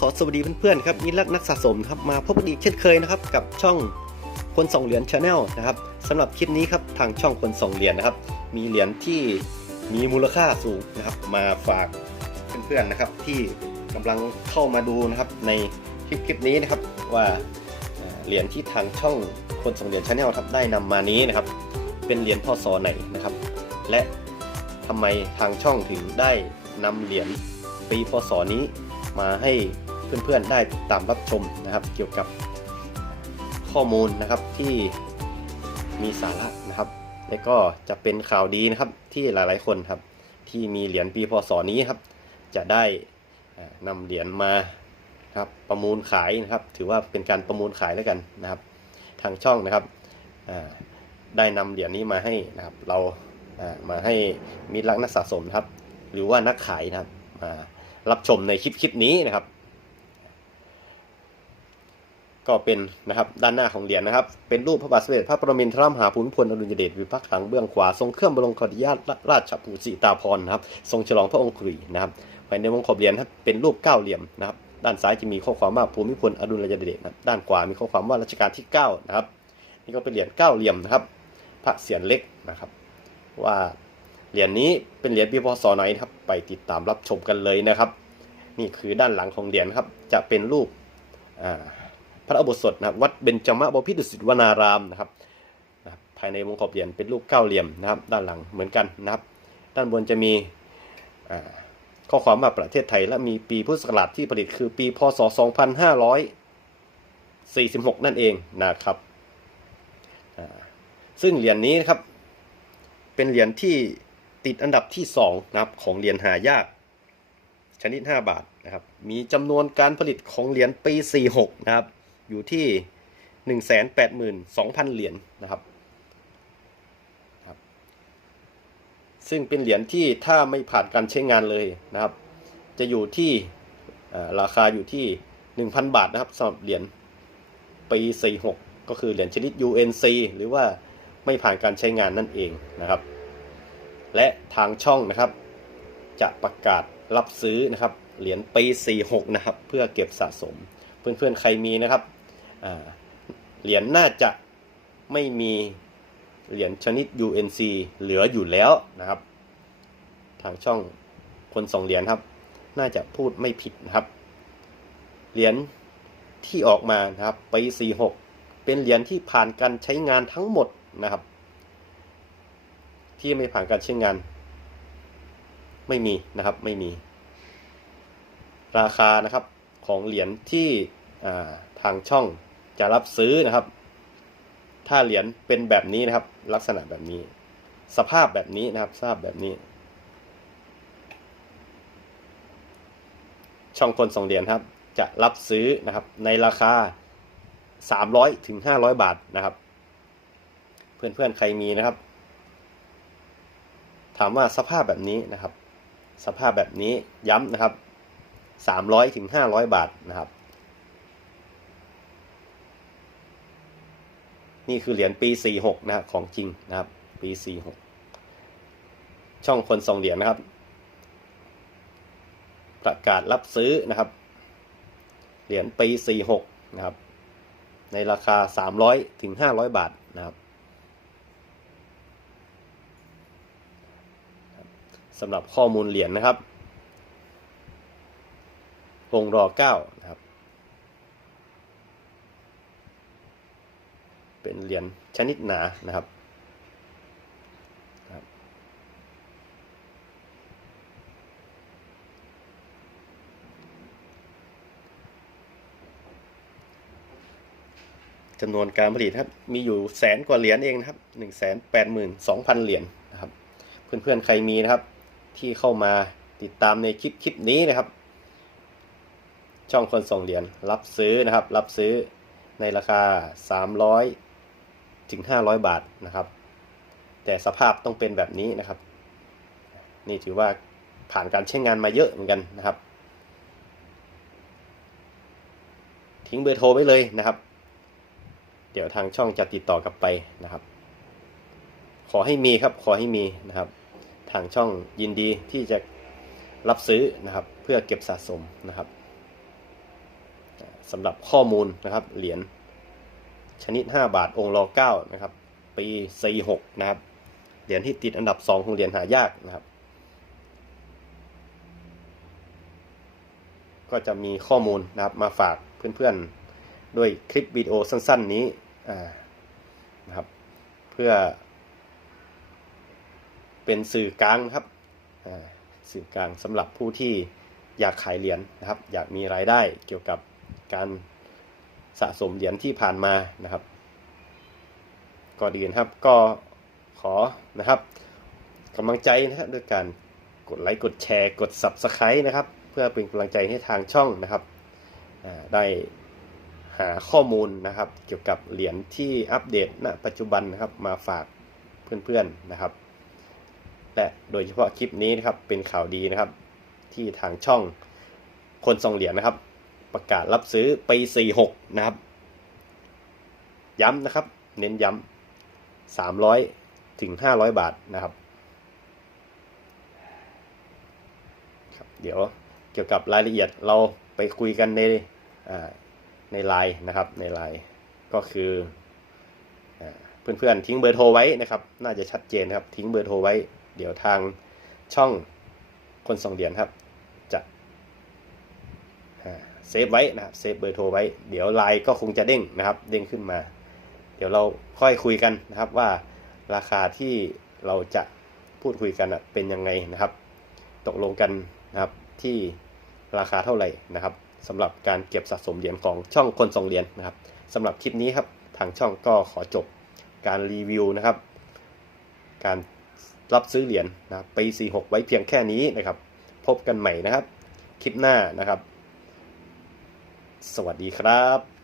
ขอสวัสดีเพื่อนๆครับมิตรรักนักสะสมครับมาพบกันอีกเช่นเคยนะครับกับช่องคนส่งเหรียญชาแนลนะครับสำหรับคลิปนี้ครับทางช่องคนส่งเหรียญนะครับ มีเหรียญที่มีมูลค่าสูงนะครับมาฝากเพื่อนๆนะครับที่กำลังเข้ามาดูนะครับในคลิปคลิปนี้นะครับว่าเหรียญที่ทางช่องคนส่งเหรียญชาแนลครับได้นำมานี้นะครับ เป็นเหรียญพศไหนนะครับ และทำไมทางช่องถึงได้นำเหรียญปีพศนี้มาให้ เพื่อนๆได้ติดตามรับชมนะครับ เกี่ยวกับข้อมูลนะครับที่มีสาระนะครับ และก็จะเป็นข่าวดีนะครับที่หลายๆคนครับที่มีเหรียญปีพศนี้ครับ จะได้อ่านำเหรียญมาครับประมูลขายนะครับ ถือว่าเป็นการประมูลขายแล้วกันนะครับ ทางช่องนะครับได้นำเหรียญนี้มาให้นะครับ เรามาให้มิตรรักนักสะสมครับ หรือว่านักขายนะครับมารับชมในคลิปคลิปนี้นะครับ ก็เป็นนะครับด้านหน้าของเหรียญนะครับ เป็นรูปพระบาทสมเด็จพระประมินทรมหาภูมิพลอดุลยเดชวิภักษ์หลังเบื้องขวา ทรงเครื่องบรมกฎญาตราชปูสิตาภรนะครับ ทรงฉลองพระองค์กรีนะครับภายในวงขอบเหรียญครับเป็นรูปเก้าเหลี่ยมนะครับ ด้านซ้ายจะมีข้อความว่าภูมิพลอดุลยเดชนะด้านขวามีข้อความว่ารัชกาลที่เก้านะครับนี่ก็เป็นเหรียญเก้าเหลี่ยมนะครับ พระเศียรเล็กนะครับ ว่าเหรียญนี้เป็นเหรียญปีพศไหนนะครับ ไปติดตามรับชมกันเลยนะครับ นี่คือด้านหลังของเหรียญครับ จะเป็นรูปอ่า พระอุโบสถนะครับวัดเบญจมบพิตรดุสิตวนารามนะครับภายในวงขอบเหรียญเป็นรูปเก้าเหลี่ยมนะครับ ด้านหลังเหมือนกันนะครับ ด้านบนจะมีข้อความว่าประเทศไทยและมีปีพุทธศักราชที่ผลิตคือปีพศ 2546 นั่นเองนะครับซึ่งเหรียญนี้นะครับ เป็นเหรียญที่ติดอันดับที่2นะครับของเหรียญหายาก ชนิด 5 บาทนะครับ มีจำนวนการผลิตของเหรียญปี 46 นะครับ อยู่ที่ 182,000 เหรียญนะครับครับ ซึ่งเป็นเหรียญที่ถ้าไม่ผ่านการใช้งานเลยนะครับ จะอยู่ที่ราคาอยู่ที่ 1,000 บาทนะครับสำหรับเหรียญปี46 ก็คือเหรียญชนิด UNC หรือว่าไม่ผ่านการใช้งานนั่นเองนะครับ และทางช่องนะครับ จะประกาศรับซื้อนะครับ เหรียญปี46 นะครับ เพื่อเก็บสะสม เพื่อนๆ ใครมีนะครับ เหรียญน่าจะไม่มีเหรียญชนิด UNC เหลืออยู่แล้วนะครับ ทางช่องคนส่งเหรียญครับ น่าจะพูดไม่ผิดนะครับ เหรียญที่ออกมานะครับปี46 เป็นเหรียญที่ผ่านการใช้งานทั้งหมดนะครับ ที่ไม่ผ่านการใช้งาน ไม่มีนะครับไม่มี ราคานะครับของเหรียญที่ทางช่อง จะรับซื้อนะครับ ถ้าเหรียญเป็นแบบนี้นะครับ ลักษณะแบบนี้ สภาพแบบนี้นะครับ สภาพแบบนี้ ช่องคนส่งเหรียญครับ จะรับซื้อนะครับ ในราคา 300ถึง500 บาทนะครับ เพื่อนๆใครมีนะครับ ถามว่าสภาพแบบนี้นะครับ สภาพแบบนี้ย้ำนะครับ300ถึง500 บาทนะครับ นี่คือเหรียญปี46นะครับของจริงนะครับ ปี46ช่องคนส่งเหรียญนะครับ ประกาศรับซื้อนะครับ เหรียญปี46นะครับ ในราคา 300ถึง500 บาทนะครับสำหรับข้อมูลเหรียญนะครับ องรอ9 เหรียญชนิดหนานะครับครับ จำนวนการผลิตครับ มีอยู่แสนกว่าเหรียญเองนะครับหนึ่งแสนแปดหมื่นสองพันเหรียญนะครับ เพื่อนๆ ใครมีนะครับ ที่เข้ามาติดตามในคลิปคลิปนี้นะครับ ช่องคนส่งเหรียญรับซื้อนะครับ รับซื้อในราคา 300 ถึง 500 บาทนะครับ แต่สภาพต้องเป็นแบบนี้นะครับ นี่ถือว่าผ่านการใช้งานมาเยอะเหมือนกันนะครับ ทิ้งเบอร์โทรไว้เลยนะครับ เดี๋ยวทางช่องจะติดต่อกลับไปนะครับ ขอให้มีครับขอให้มีนะครับ ทางช่องยินดีที่จะรับซื้อนะครับ เพื่อเก็บสะสมนะครับสำหรับข้อมูลนะครับเหรียญ ชนิด 5 บาทองค์รอ9นะครับ ปี 46 นะครับ เหรียญที่ติดอันดับ 2 ของเหรียญหายากนะครับ ก็จะมีข้อมูลนะครับมาฝากเพื่อนๆ ด้วยคลิปวิดีโอสั้นๆนี้นะครับ เพื่อ เป็นสื่อกลางครับสื่อกลางสำหรับผู้ที่อยากขายเหรียญนะครับ อยากมีรายได้เกี่ยวกับการ สะสมเหรียญที่ผ่านมานะครับก่อนอื่นครับก็ขอนะครับกำลังใจนะครับด้วยการกดไลค์กดแชร์กด Subscribe นะครับ เพื่อเป็นกำลังใจให้ทางช่องนะครับได้หาข้อมูลนะครับ เกี่ยวกับเหรียญที่อัปเดตณปัจจุบันนะครับมาฝากเพื่อนๆนะครับ และโดยเฉพาะคลิปนี้นะครับเป็นข่าวดีนะครับ ที่ทางช่องคนส่งเหรียญนะครับ ประกาศรับซื้อปี 46 นะครับ ย้ำนะครับ เน้นย้ำ 300 ถึง 500 บาทนะครับครับ เดี๋ยวเกี่ยวกับรายละเอียดเราไปคุยกันในในไลน์นะครับในไลน์ก็คืออ่าเพื่อนๆทิ้งเบอร์โทรไว้นะครับ น่าจะชัดเจนครับ ทิ้งเบอร์โทรไว้ เดี๋ยวทางช่องคนส่งเหรียญครับ เซฟไว้นะครับเซฟเบอร์โทรไว้ เดี๋ยวไลน์ก็คงจะเด้งนะครับเด้งขึ้นมา เดี๋ยวเราค่อยคุยกันนะครับว่าราคาที่เราจะพูดคุยกันเป็นยังไงนะครับ ตกลงกันนะครับที่ราคาเท่าไหร่นะครับสำหรับการเก็บสะสมเหรียญของช่องคนส่งเหรียญนะครับสำหรับคลิปนี้ครับทางช่องก็ขอจบการรีวิวนะครับ การรับซื้อเหรียญนะครับปี46 ไว้เพียงแค่นี้นะครับ พบกันใหม่นะครับ คลิปหน้านะครับ สวัสดีครับ